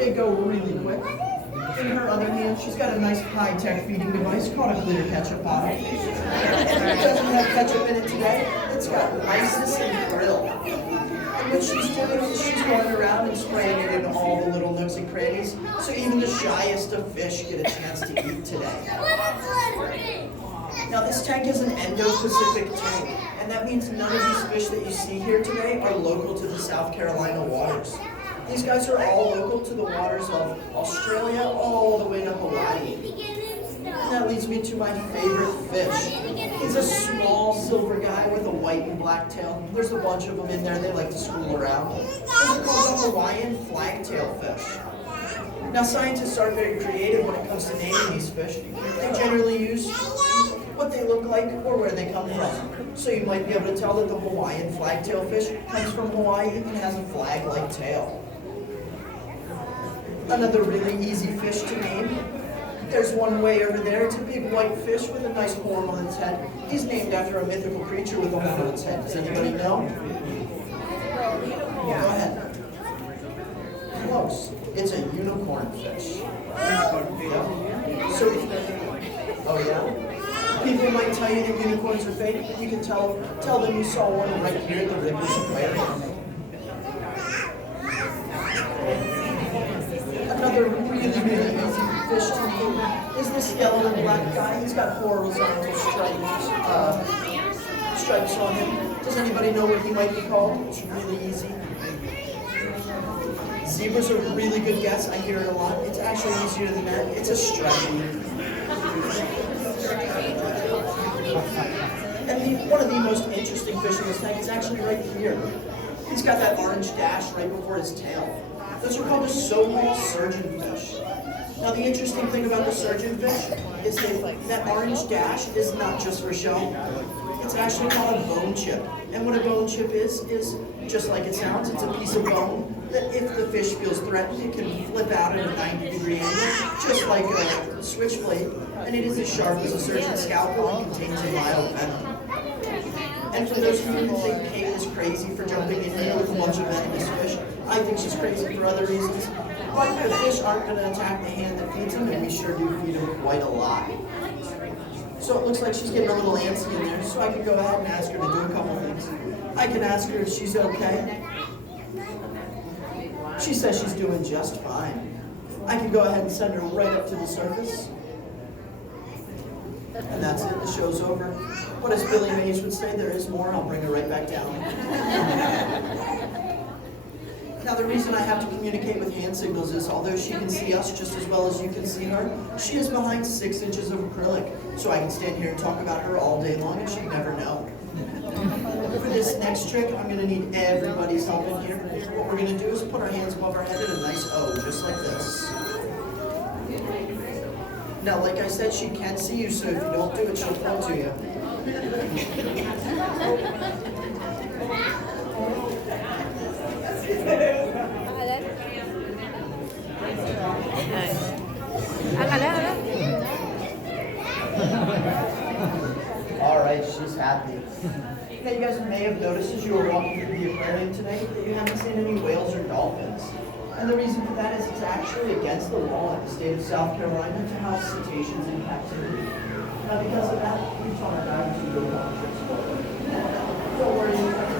They go really quick. In her other hand, she's got a nice high-tech feeding device called a clear ketchup bottle. And it doesn't have ketchup in it today. It's got isis and krill. And what she's doing is she's going around and spraying it in all the little nooks and crannies, so even the shyest of fish get a chance to eat today. Now this tank is an Indo-Pacific tank, and that means none of these fish that you see here today are local to the South Carolina waters. These guys are all local to the waters of Australia all the way to Hawaii. And that leads me to my favorite fish. He's a small silver guy with a white and black tail. There's a bunch of them in there. They like to school around. Those are called the Hawaiian flagtail fish. Now scientists aren't very creative when it comes to naming these fish. They generally use what they look like or where they come from. So you might be able to tell that the Hawaiian flagtail fish comes from Hawaii and has a flag-like tail. Another really easy fish to name. There's one way over there. It's a big white fish with a nice horn on its head. He's named after a mythical creature with a horn on its head. Does anybody know? Go ahead. Close. It's a unicorn fish. Yep. So, oh yeah? People might tell you that unicorns are fake, but you can tell them you saw one right here at the Rivers Aquarium. Another really easy fish to name is this yellow and black guy. He's got horizontal stripes on him. Does anybody know what he might be called? It's really easy. Zebra's a really good guess. I hear it a lot. It's actually easier than that. It's a stripey. And one of the most interesting fish in this tank is actually right here. He's got that orange dash right before his tail. Those are called the so-called surgeonfish. Now the interesting thing about the surgeonfish is that orange dash is not just for show. It's actually called a bone chip. And what a bone chip is just like it sounds, it's a piece of bone that if the fish feels threatened, it can flip out at a 90-degree angle, just like a switchblade, and it is as sharp as a surgeon's scalpel and contains a mild venom. And for those of you who think Kate is crazy for jumping in here with a bunch of venomous fish, I think she's crazy for other reasons. But the fish aren't going to attack the hand that feeds them, and we sure do feed them quite a lot. So it looks like she's getting a little antsy in there, so I can go ahead and ask her to do a couple things. I can ask her if she's okay. She says she's doing just fine. I can go ahead and send her right up to the surface. And that's it, the show's over. But as Billy Mays would say, there is more, I'll bring her right back down. Now the reason I have to communicate with hand signals is, although she can see us just as well as you can see her, she is behind 6 inches of acrylic. So I can stand here and talk about her all day long and she'd never know. For this next trick, I'm gonna need everybody's help in here. What we're gonna do is put our hands above our head in a nice O, just like this. Now, like I said, she can see you, so if you don't do it, she'll throw to you. All right, she's happy. Now, you guys may have noticed as you were walking through the aquarium today that you haven't seen any whales or dolphins. And the reason for that is it's actually against the law in the state of South Carolina to house cetaceans in captivity. Now, because of that, we've taught our divers to go on trips. Don't worry.